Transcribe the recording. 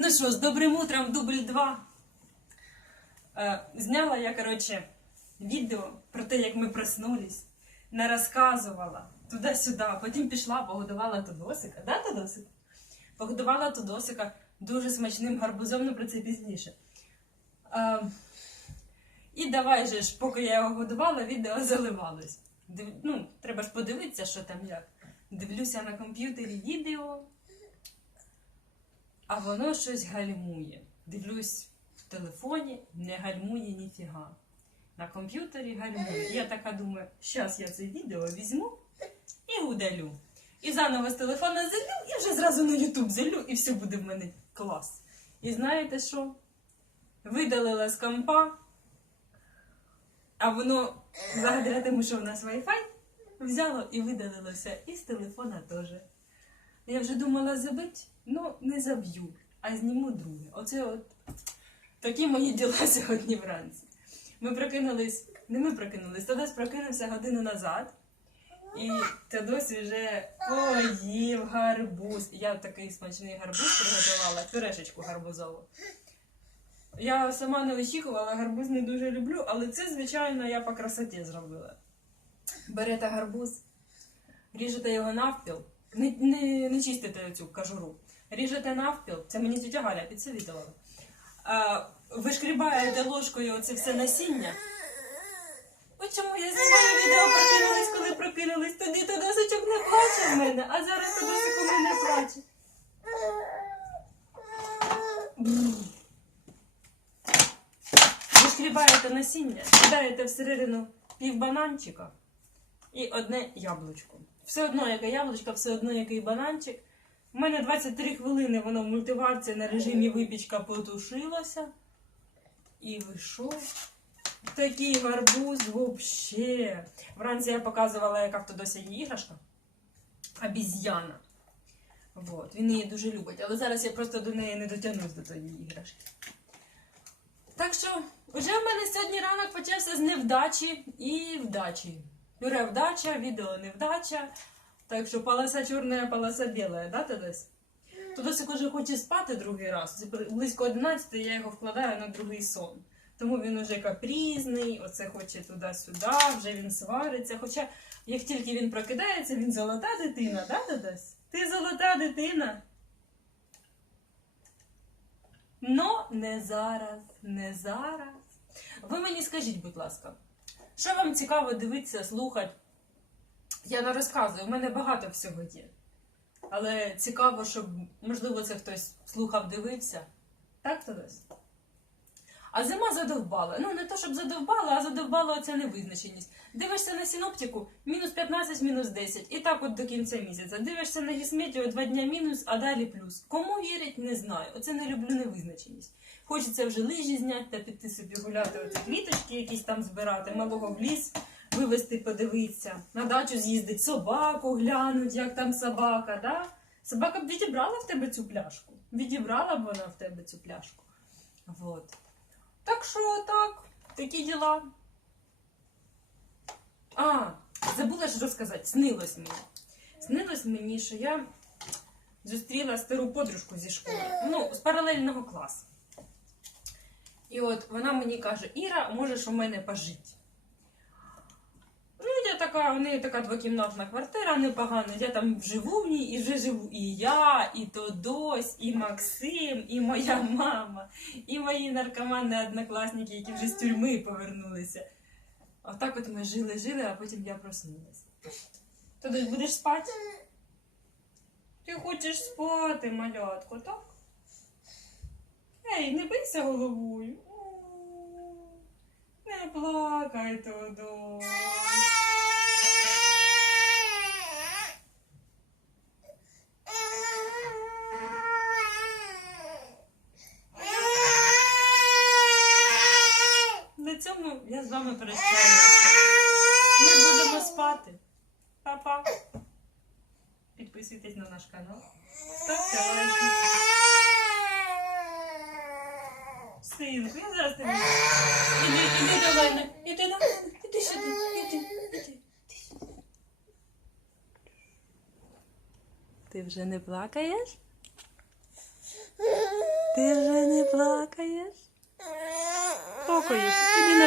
Ну що, з добрим утром, дубль 2. Е, зняла я, коротше, відео про те, як ми проснулись, не розказувала туди-сюди, потім пішла, погодувала Тодосика. Да, Тодосик? Погодувала Тодосика дуже смачним гарбузом, ну про це пізніше. Е, і давай же ж, поки я його годувала, відео заливалось. Ну, треба ж подивитися, що там як. Дивлюся на комп'ютері відео, а воно щось гальмує. Дивлюсь в телефоні, не гальмує ніфіга. На комп'ютері гальмує. Я така думаю, щас я це відео візьму і удалю. І заново з телефона залю, і вже зразу на YouTube залю, і все буде в мене клас. І знаєте що? Видалила з компа, а воно, благодаря тому, що в нас Wi-Fi, взяло і видалилося і з телефона теж. Я вже думала забити, ну не заб'ю, а зніму друге. Оце от такі мої діла сьогодні вранці. Ми прокинулись, не ми прокинулись, Тодос прокинувся годину назад. І Тодос вже поїв гарбуз. Я такий смачний гарбуз приготувала, пюрешечку гарбузову. Я сама не очікувала, гарбуз не дуже люблю, але це, звичайно, я по красоті зробила. Берете гарбуз, ріжете його навпіл, не, не, не чистите цю кажуру. Ріжете навпіл, це мені тітя Галя підсовітувала. Вишкрібаєте ложкою оце все насіння. От чому я знімаю відео прокинулись, коли прокинулись, тоді Тодосичок не плаче в мене, а зараз Тодосик у мене плаче. Вишкрібаєте насіння, кидаєте всередину пів бананчика і одне яблучко. Все одно яке яблучко, все одно який бананчик. У мене 23 хвилини воно в мультиварці на режимі випічка потушилося. І вийшов такий гарбуз вообще. Вранці я показувала, яка в Тодося є іграшка. Обіз'яна. Вот. Він її дуже любить. Але зараз я просто до неї не дотягнусь до тієї іграшки. Так що, вже в мене сьогодні ранок почався з невдачі і вдачі. Пюре вдача, відео невдача. Так що полоса чорна, полоса біла, да, Тодось? Тодосик уже хоче спати другий раз. Близько 11 я його вкладаю на другий сон. Тому він уже капрізний, оце хоче туди-сюди, вже він свариться. Хоча, як тільки він прокидається, він золота дитина, да, Тодось? Ти золота дитина. Но не зараз, не зараз. Ви мені скажіть, будь ласка, що вам цікаво дивитися, слухати? Я не розказую, у мене багато всього є. Але цікаво, щоб, можливо, це хтось слухав, дивився. Так, Тодос? А зима задовбала. Ну, не то, щоб задовбала, а задовбала оця невизначеність. Дивишся на синоптику, мінус 15, мінус 10. І так от до кінця місяця. Дивишся на гісметію, два дня мінус, а далі плюс. Кому вірять, не знаю. Оце не люблю невизначеність. Хочеться вже лижі зняти та піти собі гуляти, оці квіточки якісь там збирати, малого в ліс вивезти, подивитися, на дачу з'їздить, собаку глянуть, як там собака, да? Собака б відібрала в тебе цю пляшку. Відібрала б вона в тебе цю пляшку. Вот. Так що так, такі діла. А, забула ж розказати, снилось мені. Снилось мені, що я зустріла стару подружку зі школи, ну, з паралельного класу. І от вона мені каже: Іра, можеш у мене пожити. Така, у неї така двокімнатна квартира непогана. Я там живу в ній, і вже живу і я, і Тодось, і Максим, і моя мама, і мої наркомани однокласники, які вже з тюрми повернулися. Отак от ми жили, жили, а потім я проснулася. Тодось, будеш спати? Ти хочеш спати, малятко, так? Ей, не бийся головою. Не плакай, Тодось. На цьому я з вами прощаюся. Ми будемо спати. Па-па. Підписуйтесь на наш канал. Ставте лайки. Синку, я зараз тебе. Іди, іди до мене. Іди до мене. Іди сюди. Іди, іди. Ти вже не плакаєш? Ти вже не плакаєш? Покоїш, тобі